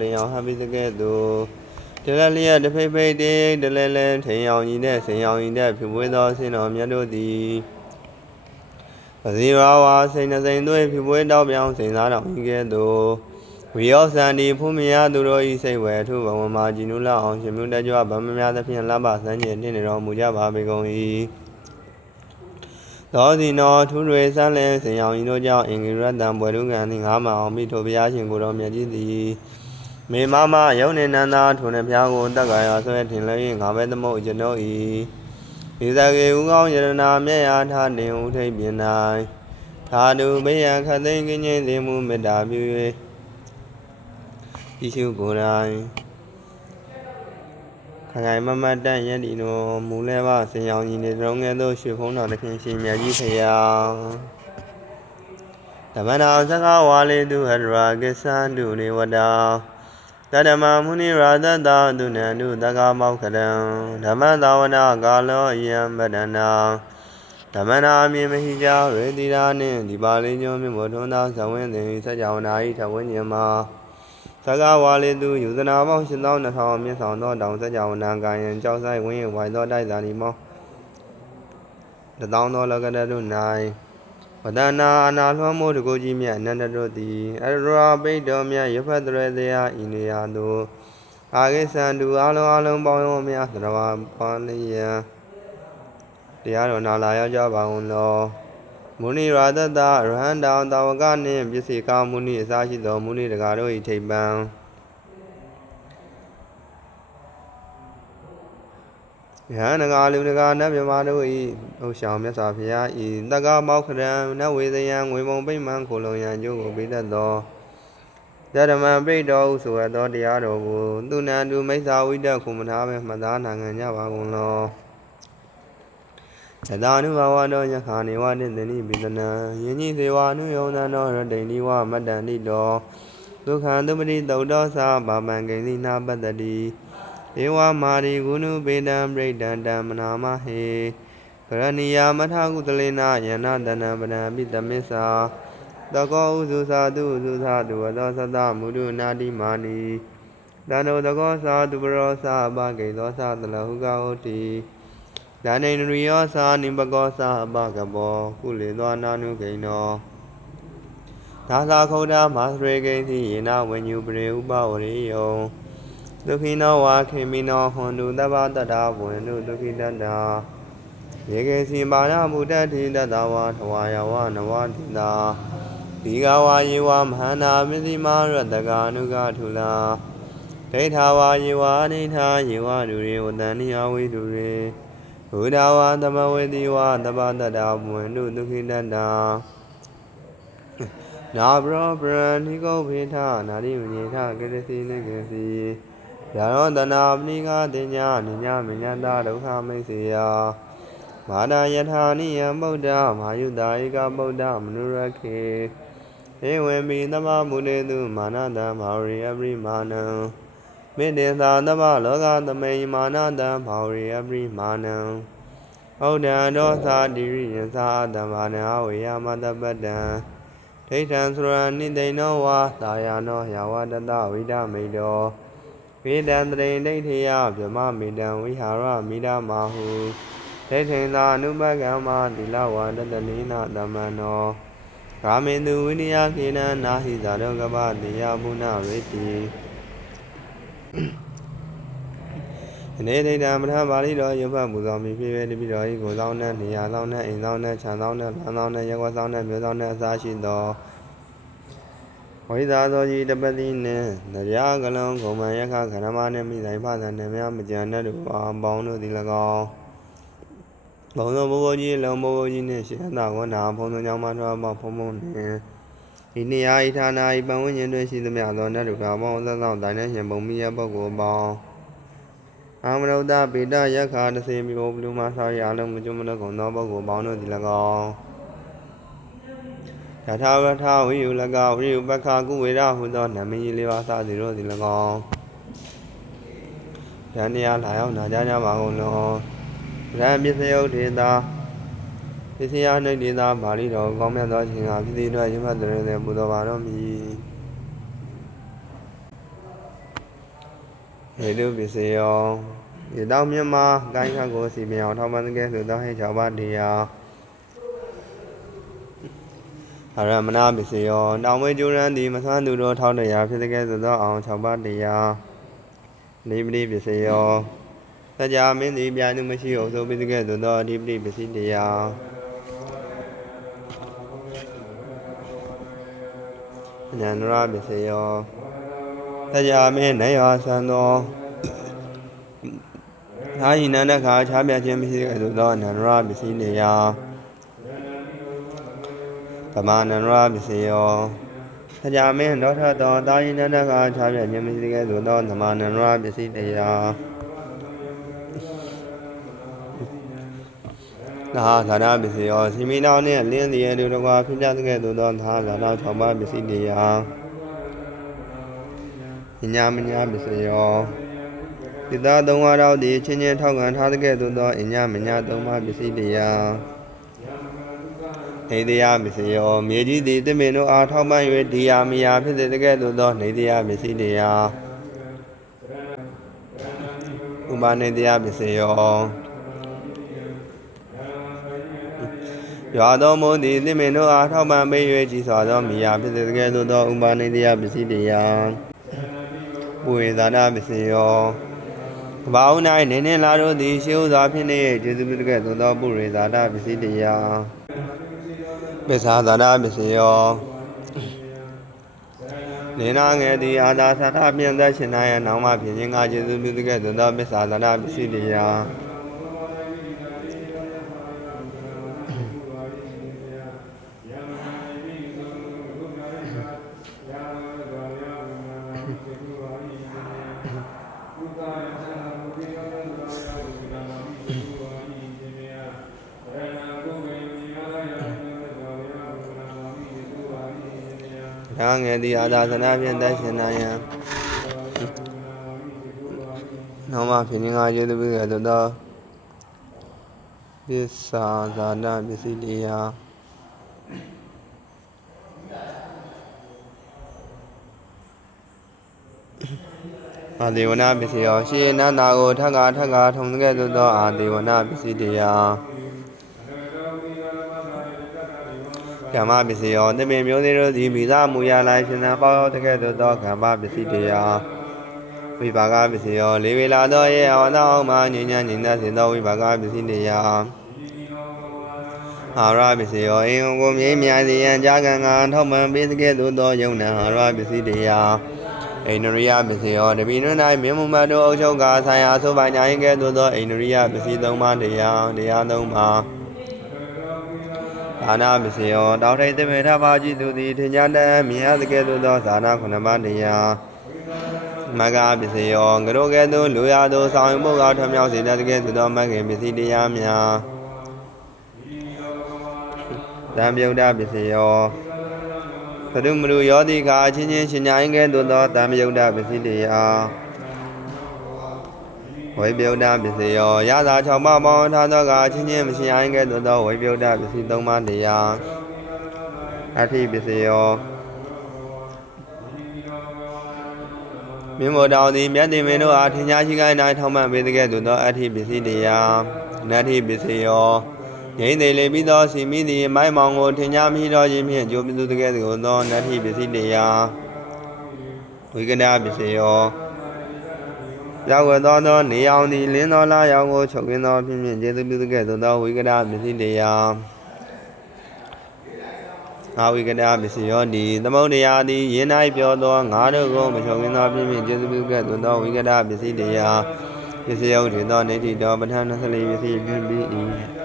တင်အောင်ဟပ်ပြီးတကဲ့သို့တလလျက်တဖိတ်ဖိတ်တေးတလဲလဲထိန်အောင်ကြီးတဲ့စိန်အောင်ကြီးတဲ့ဖြူပွေးသောဆင်းတော်မြတ်တို့သည်ပဇီရာဝါစိန်နှစိန်သွေးဖြူပွေးတောက်ပြောင်းစိန်စားတော်ကြီးကဲ့သို့ဝီယောစန္ဒီဖူးမြာသူတို့ဤစိတ်ဝဲထုဘဝမှာကြည်နူးလောက်အောင်ရှင်မြတ်တကြွဗမများသဖြင့်လှပစမ်းကျင်တင်နေတော်မူကြပါပေကုန်၏သောစီနောထူးတွေဆန်းလင်းစင်ရောင်ဤတို့ကြောင့်အင်္ဂရတံဘွယ်တုကန်သည်ငါးမအောင်မိထိုဘုရားရှင်ကိုယ်တော်မြတ်ကြီးသည်မေမမယုံနေနန္ဒာထိုနှဖျားကိုတက္ကရာဆွဲထင်လည်းငါပဲသမုတ်ကျွန်ုပ်ဤဒီသကေဥကောင်းယရနာမြတ်ရာထားတင်ဥထိပ်ပြင်၌သာဓုဘေးရန်ခတ်သိမ်းကင်းခြင်းသိမှုမေတ္တာပြု၍ဤရှုကိုယ်တိုင်ခိုင်မမတန့်ယက်ဒီနောမူလဲပါစင်ရောင်ကြီးနေတုံးငယ်သောရွှေဖုံးတော်တခင်ရှင်မြတ်ကြီးဖရာဓမ္မနာသက္ကဝါလေတုဟရရာကိသန္တုနေဝတာတတမမုနိရာသတ္တသူနန္တုသက္ကမောက္ခရံဓမ္မသာဝနာကာလောယံပဒနာဓမ္မနာအမြင်မရှိကြဝေတိရာနှင့်ဒီပါလေးညုံမြတ်ဘုထုံးသာဇဝင်းသည်စัจ java နာဤထဝဉ္ဇဉ်မှာသက္ကဝါလေတုယူဇနာပေါင်း82,000မြင့်ဆောင်သောတောင်စัจ java နာကာယံကြောက်ဆိုင်ဝင်းဝိုင်သောတိုက်သာဒီမော1000သောလကတတို့၌ဝဒနာအနာလွှမ်းမိုးတကုကြီးမြတ်အနန္တတို့သည်အရရာပိတ်တော်မြတ်ရဖတ်တရတရားဤနေရာသို့အာဂိသန္တုအလုံးပေါင်းရောမြတ်သရဝပါဏိယံတရားတော်နာလာရောက်ကြပါဦးလောမုနိရာသတ္တရဟန္တာတာဝကနှင့်ပစ္စေကမုနိအစရှိသောမုနိတကာတို့၏ထိပ်ပံယဟန်ငါလူတကာနတ်မြမတို့၏ဥရှောင်းမြတ်စွာဘုရားဤတက္ကမောက္ခရံနတ်ဝေသယံငွေမုံပိမှန်ခိုလုံရန်ကျိုးကိုပေးတတ်သောဓမ္မပိတ်တော်ဟုဆိုအပ်သောတရားတော်ကိုသူနန္တုမိစ္ဆာဝိတ္တခုမထားပဲမှတ်သားနိုင်ကြပါကုန်လောသတ္တနုဘာဝတော်ယခာနေဝတိသနိပိတနံယဉ်ကြီးစေဝနုယုံသံတော်ရတိန်ဒီဝမတ္တန္တိတော်ဒုက္ခံသုပတိသုတ်တော်သာဘာပံကိဉ္စီနာပတ္တိဧဝမာရိဂုဏုပေတံပရိဒန္တမနာမဟေကရဏီယာမထကုသလေနယန္နတနံပဒံပိတမစ္ဆာတကောဥစုသာတုဥစုသာတုဝသောသတ္တမုဒုနာတိမာနိတန္တောတကောသာတုပရောသာအပဂိသောသာတလဟုကဟောတိဒါနေနရိယောသာနိပကောသာအပကဘောကုလေသောနာနုဂိနောသာသာခௌဒမသရေကိဉ္စီယေနဝဉ္ညုပရေဥပဝရိယောဒုက္ခိနောဝါခေမိနောဟွန်တုတဗ္ဗတတ္တာဘဝန္တုဒုက္ခိတတ္တာယေကေစီပါရမုတ္တတိတတ္တဝါထဝါယဝနဝတိတာဒီဃဝါယေဝမဟာနာမစ္စည်းမာရတကာနုကထုလာဒိဋ္ဌာဝါယေဝအနိဋ္ဌာယေဝဒုရေဝတန်နိယဝိဒုရေဘုဒ္ဓဝါသမဝေတိဝတဗ္ဗတတ္တာဘဝန္တုဒုက္ခိတတ္တာနာဘရောပရဏိကောဖေထနာရိမညေထကေတစီနေကေစီယာရောတနာပနိကတင်ညာနိညာမညတဒုက္ခမိတ်စေယမာဒယထာနိယံဗုဒ္ဓမာယုတာဧကဗုဒ္ဓမနုရခေဧဝံမိသမ္မာမုနေတုမာနတံဘာဝရိယပရိမာဏံမေတ္တေသာသမ္မာလောကသမေမာနတံဘာဝရိယပရိမာဏံဩဒံဒောသာတိရိယသာတမ္မာနဝေယမတပတ္တံဒိဋ္ဌံသရဏိတိနောဝါသာယာနောယဝတတဝိဒမိတောဝေဒံတရိဒိဋ္ဌိယဗြမမိတံဝိဟာရမိဒမာဟုဒိဋ္ဌိသာအနုပကမ္မသီလဝါဒတနိနာသမ္မနောကာမေတုဝိနည်းခေနနာဟိဇာရောကပတိယဘုနာဝေတိအနေဒိဋ္ဌံပထမပါဠိတော်ရုပ်ဖတ်ပူဇော်မိဖြစ်၍တပိတော်ဤကိုဆောင်တဲ့နေရာဆောင်တဲ့အိမ်ဆောင်တဲ့ခြံဆောင်တဲ့လမ်းဆောင်တဲ့ရပ်ကွက်ဆောင်တဲ့မြို့ဆောင်တဲ့အစရှိသောဝိဇာသောကြီးတပတိနှင့်တရားကလုံးဂုံမယခခရမနှင့်မိဆိုင်ဖသနှင့်များမကြံတဲ့သူပေါင်းတို့သည်၎င်းဘုံသောဘိုးဘိုးကြီးလုံဘိုးဘိုးကြီးနှင့်ရှင်သာဝန္တာဘုံသောကြောင့်မှထွားပေါဖုံဖုံနှင့်ဤနေရာဤဌာနဤပံဝဉ္ဇဉ်တွင်ရှိသမျှသောနတ်တို့ကပေါင်းသောတိုင်နှင့်ရှင်ပုံမိရပုဂ္ဂိုလ်ပေါင်းအာမရုဒ္ဒပေတယက္ခာတစေမိဘဘလူမဆောရအလုံးမကျွမလို့ကုန်သောပုဂ္ဂိုလ်ပေါင်းတို့သည်၎င်းယထာဝထဝိယုလကဝိယုပက္ခကုဝေရဟုသောနမင်းကြီးလေးပါးစသည်တို့သည်၎င်းဉာဏ်တရားလာရောက်နာကြကြပါကုန်လောရံပစ္စယုတ်ထေသာပစ္စယနှိတ်ဒေသာပါဠိတော်ကောင်းမြတ်သောခြင်းဟာပြည်သူတို့ရမတ်တရေပူတော်ပါတော်မူ ဟေတုပစ္စယောဒီတောင်းမြတ်မှာကိုင်းခတ်ကိုစီမြောင်ထောက်ပံ့တဲ့ကဲဆိုတော့ဟဲ့6ပါးတရားအရမနာပစ္စယောတောင်ဝဲကျိုးရန်သည်မဆွမ်းသူတို့ထောက်တရားဖြစ်တဲ့ကဲဆိုတော့အောင်6ပါးတရားနိပတိပစ္စယောစကြာမင်းသည်ပြာသူမရှိအောင်ဆိုပြီးတဲ့ကဲဆိုတော့အဓိပတိပစ္စည်းတရားဉာဏ်ရပစ္စယောစကြာမင်းနေရောဆံသောသာယိနန္ဒခါခြားပြခြင်းမရှိတဲ့ကဲဆိုတော့ဉာဏ်ရပစ္စည်းတရားဓမ္မနန္ဒရပစ္စယောစကြာမင်းဒေါထသောသာယိနန္ဒခါခြားပြခြင်းမရှိတဲ့ကဲဆိုတော့ဓမ္မနန္ဒရပစ္စည်းတရားသာသာရပစ္စယောစီမီနောင်နှင့်လင်းသည်အတူတကွာဖြစ်ကြတဲ့ကဲ့သို့သောသာသာရ6ပါးပစ္စည်းတရားဉာဏ်မညာပစ္စယောသီတာ3ပါးတော်သည်ချင်းချင်းထောက်ခံထားတဲ့ကဲ့သို့သောဉာဏ်မညာ3ပါးပစ္စည်းတရားနေတရားပစ္စယောမြေကြီးသည်တမင်တို့အားထောက်ပံ့၍ဒီယာမယာဖြစ်တဲ့ကဲ့သို့သောနေတရားပစ္စည်းတရားဥပနေတရားပစ္စယောရွာတော်မူသည်သင်္မင်တို့အားထောက်ပံ့ပေး၍ကြည်စွာသောမိယာဖြစ်တဲ့ကဲ့သို့သောဥပါနေတရားပစ္စည်းတရားပုဝေဇာနာပစ္စယောကဘာဦး၌နေနေလာတို့သည်ရှေးဥစွာဖြစ်နေကျေစုပြုတဲ့ကဲ့သို့သောပုဝေဇာနာပစ္စည်းတရားပစ္ဆာဇာနာပစ္စယောနေနာငယ်သည်အာသာသထပြင်းသက်ရှင်နိုင်ရန်နောင်မှဖြစ်ခြင်းကကျေစုပြုတဲ့ကဲ့သို့သောပစ္ဆာဇာနာပစ္စည်းတရားရာငယ်သည်အာသာသနာဖြင့်တတ်ရှင်နိုင်ရန်နောက်မှဖြစ်ခြင်းကကျေစုပြုတဲ့သို့သောပစ္ဆာဇာနာပစ္စည်းတရားအာဒေဝနာပစ္စယောရှေနန္တာကိုထက်ကထုံတဲ့ကဲ့သို့သောအာဒေဝနာပစ္စည်းတရားကမ္မပစ္စယောတပင်မျိုးသေးတို့သည်မိသားမူရလိုက်ရှင်သာပေါရောက်တဲ့ကဲ့သို့သောကမ္မပစ္စည်းတရားဝိပါကပစ္စယောလေးဝေလာသောရဲ့အဝသောအောင်မှညဉ့်ညံ့စေသောဝိပါကပစ္စည်းတရားအာရပစ္စယောအင်ကိုမြေမြတ်စီယံကြာကံကထောက်ပံ့ပေးတဲ့ကဲ့သို့သောယုံနာအာရပစ္စည်းတရားအိန္ဒရိယပစ္စယောတပိနု၌မြင်မှုမှတို့အုပ်ချုပ်ကာဆိုင်ရာဆိုပိုင်ညာရင်ကဲ့သို့သောအိန္ဒရိယပစ္စည်း3ပါးတရား3ပါးဒါနပစ္စယောတောက်ထိတ်သမေထပါကြည့်သူသည်ထင်ရှားတတ်မြင်ရတဲ့ကဲ့သို့သောဇာနာ9ပါးတရားမဂ္ဂပစ္စယောငရိုကဲ့သို့လူရသောဆောင်ရင်ပုဂ္ဂိုလ်ထမြောက်စေတတ်တဲ့ကဲ့သို့သောမဂ္ဂင်ပစ္စည်းတရားများသံယုတ်တပစ္စယောသတုမရုယောတိကာအချင်းချင်းရှင်ညာရင်ကဲ့သို့သောသံယုတ်တပစ္စည်းတရားဝိပယုတ်တပစ္စယောရသာ6ပါးပေါင်းထားသောကအချင်းချင်းမရှင်ရင်ကဲ့သို့သောဝိပယုတ်တပစ္စည်း3ပါးတရားအဋ္ဌိပစ္စယောမြင်မောတော်သည်မြတ်တင်မင်းတို့အားထင်ရှားရှိခိုင်း၌ထောက်မှန်ပေးတဲ့ကဲ့သို့သောအဋ္ဌိပစ္စည်းတရားနတ္ထိပစ္စယောငိမ့်သေးလေပြီးသောစီမိသည်မိုက်မောင်ကိုထင်ရှားမိတော်ခြင်းဖြင့်ကြိုးပြုတဲ့ကဲ့သို့သောနတ္ထိပစ္စည်းတရားဝိကဒပစ္စယောရောက်ဝသောနေအောင်သည်လင်းသောလာရောင်ကိုချုပ်ရင်းသောဖြင့်ကျေစုပြုတဲ့ကဲ့သို့သောဝိကဒပစ္စည်းတရားငါဝိကဒပစ္စယောတိသမုဒ္ဒရာသည်ယင်း၌ပြောသောငါတို့ကိုမချုပ်ရင်းသောဖြင့်ကျေစုပြုတဲ့ကဲ့သို့သောဝိကဒပစ္စည်းတရားပစ္စယောထေသောနေတိတော်ပဋ္ဌာန်း24ပစ္စည်းဖြင့်ပြီး၏